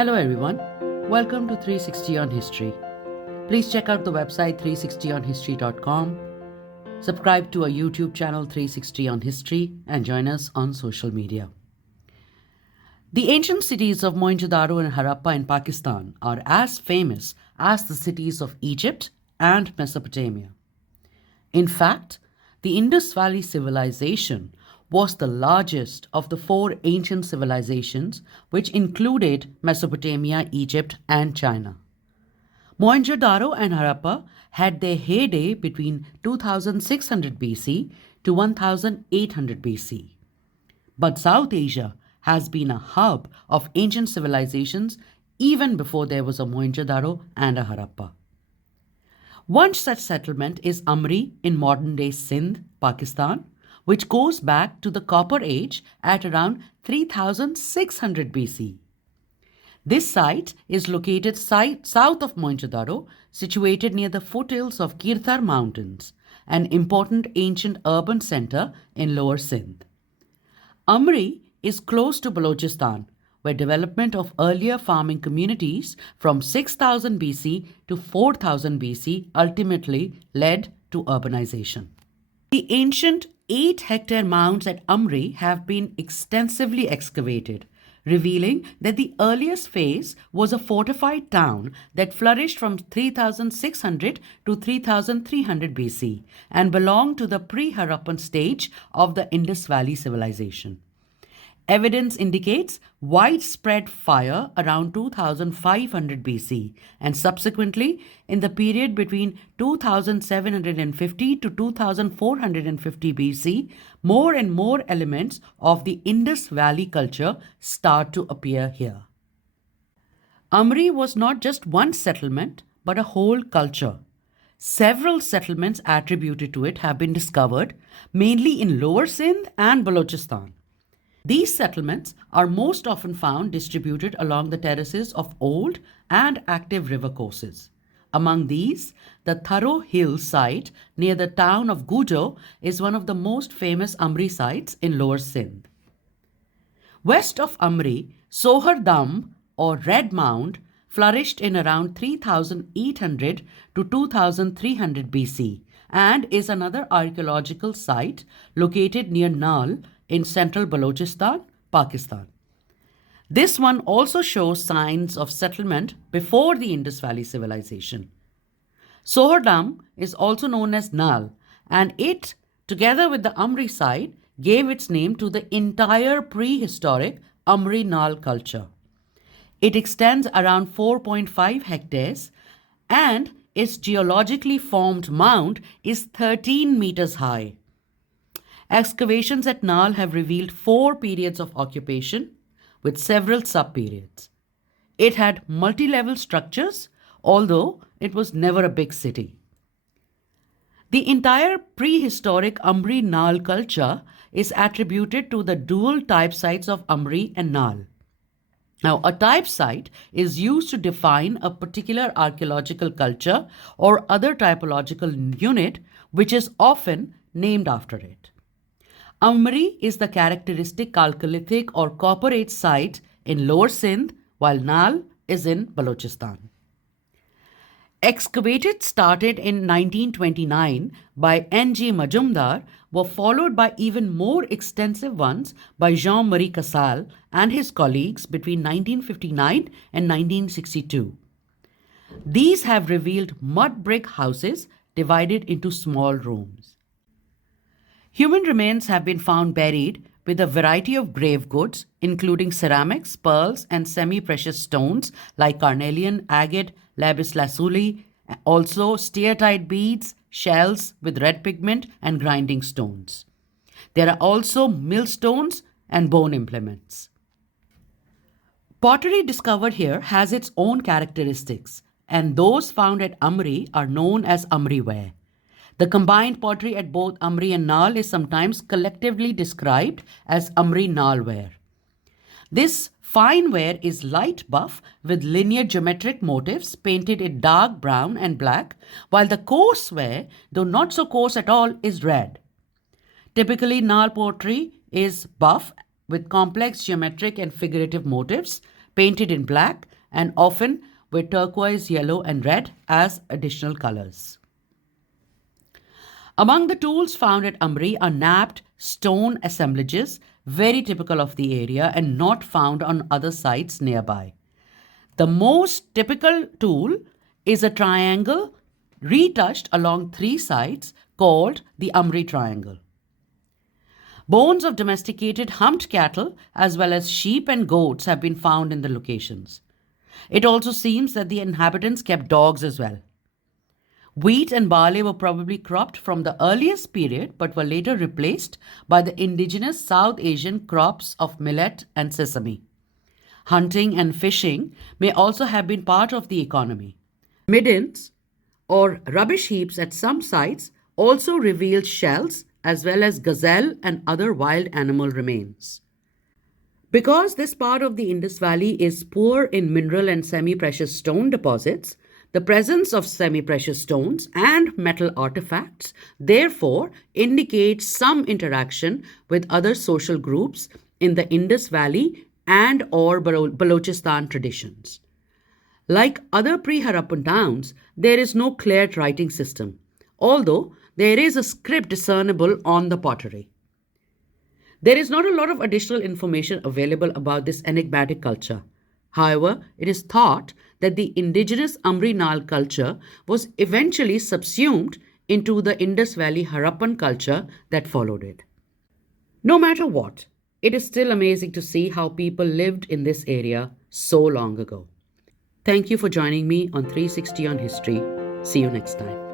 Hello everyone, welcome to 360 on History. Please check out the website 360onhistory.com, subscribe to our YouTube channel 360 on History, and join us on social media. The ancient cities of Mohenjo-daro and Harappa in Pakistan are as famous as the cities of Egypt and Mesopotamia. In fact, the Indus Valley civilization was the largest of the four ancient civilizations, which included Mesopotamia, Egypt, and China. Mohenjo-daro and Harappa had their heyday between 2600 BC to 1800 BC. But South Asia has been a hub of ancient civilizations even before there was a Mohenjo-daro and a Harappa. One such settlement is Amri in modern-day Sindh, Pakistan, which goes back to the Copper Age at around 3600 BC. This site is located south of Mohenjo-daro, situated near the foothills of Kirthar Mountains, an important ancient urban center in Lower Sindh. Amri is close to Balochistan, where development of earlier farming communities from 6000 BC to 4000 BC ultimately led to urbanization. The ancient 8-hectare mounds at Amri have been extensively excavated, revealing that the earliest phase was a fortified town that flourished from 3600 to 3300 BC and belonged to the pre-Harappan stage of the Indus Valley civilization. Evidence indicates widespread fire around 2500 BC and subsequently in the period between 2750 to 2450 BC, more and more elements of the Indus Valley culture start to appear here. Amri was not just one settlement but a whole culture. Several settlements attributed to it have been discovered, mainly in Lower Sindh and Balochistan. These settlements are most often found distributed along the terraces of old and active river courses. Among these, the Tharo Hill site near the town of Gujo is one of the most famous Amri sites in Lower Sindh. West of Amri, Sohar Dam or Red Mound flourished in around 3800 to 2300 BC and is another archaeological site located near Nal in central Balochistan, Pakistan. This one also shows signs of settlement before the Indus Valley civilization. Sohar Dam is also known as Nal, and it, together with the Amri site, gave its name to the entire prehistoric Amri-Nal culture. It extends around 4.5 hectares, and its geologically formed mound is 13 meters high. Excavations at Nal have revealed 4 periods of occupation with several sub-periods. It had multi-level structures, although it was never a big city. The entire prehistoric Amri-Nal culture is attributed to the dual type sites of Amri and Nal. Now, a type site is used to define a particular archaeological culture or other typological unit, which is often named after it. Amri is the characteristic Chalcolithic or Copper Age site in Lower Sindh, while Nal is in Balochistan. Excavated started in 1929 by N.G. Majumdar were followed by even more extensive ones by Jean-Marie Casal and his colleagues between 1959 and 1962. These have revealed mud brick houses divided into small rooms. Human remains have been found buried with a variety of grave goods, including ceramics, pearls, and semi-precious stones like carnelian, agate, lapis lazuli, also steatite beads, shells with red pigment, and grinding stones. There are also millstones and bone implements. Pottery discovered here has its own characteristics, and those found at Amri are known as Amri ware. The combined pottery at both Amri and Nal is sometimes collectively described as Amri-Nal ware. This fine ware is light buff with linear geometric motifs painted in dark brown and black, while the coarse ware, though not so coarse at all, is red. Typically, Nal pottery is buff with complex geometric and figurative motifs painted in black and often with turquoise, yellow, and red as additional colors. Among the tools found at Amri are napped stone assemblages, very typical of the area and not found on other sites nearby. The most typical tool is a triangle retouched along three sides called the Amri triangle. Bones of domesticated humped cattle as well as sheep and goats have been found in the locations. It also seems that the inhabitants kept dogs as well. Wheat and barley were probably cropped from the earliest period but were later replaced by the indigenous South Asian crops of millet and sesame. Hunting and fishing may also have been part of the economy. Middens or rubbish heaps at some sites also revealed shells as well as gazelle and other wild animal remains. Because this part of the Indus Valley is poor in mineral and semi-precious stone deposits, the presence of semi-precious stones and metal artifacts therefore indicates some interaction with other social groups in the Indus Valley and or Balochistan traditions. Like other pre-Harappan towns, there is no clear writing system, although there is a script discernible on the pottery. There is not a lot of additional information available about this enigmatic culture. However, it is thought that the indigenous Amri-Nal culture was eventually subsumed into the Indus Valley Harappan culture that followed it. No matter what, it is still amazing to see how people lived in this area so long ago. Thank you for joining me on 360 on History. See you next time.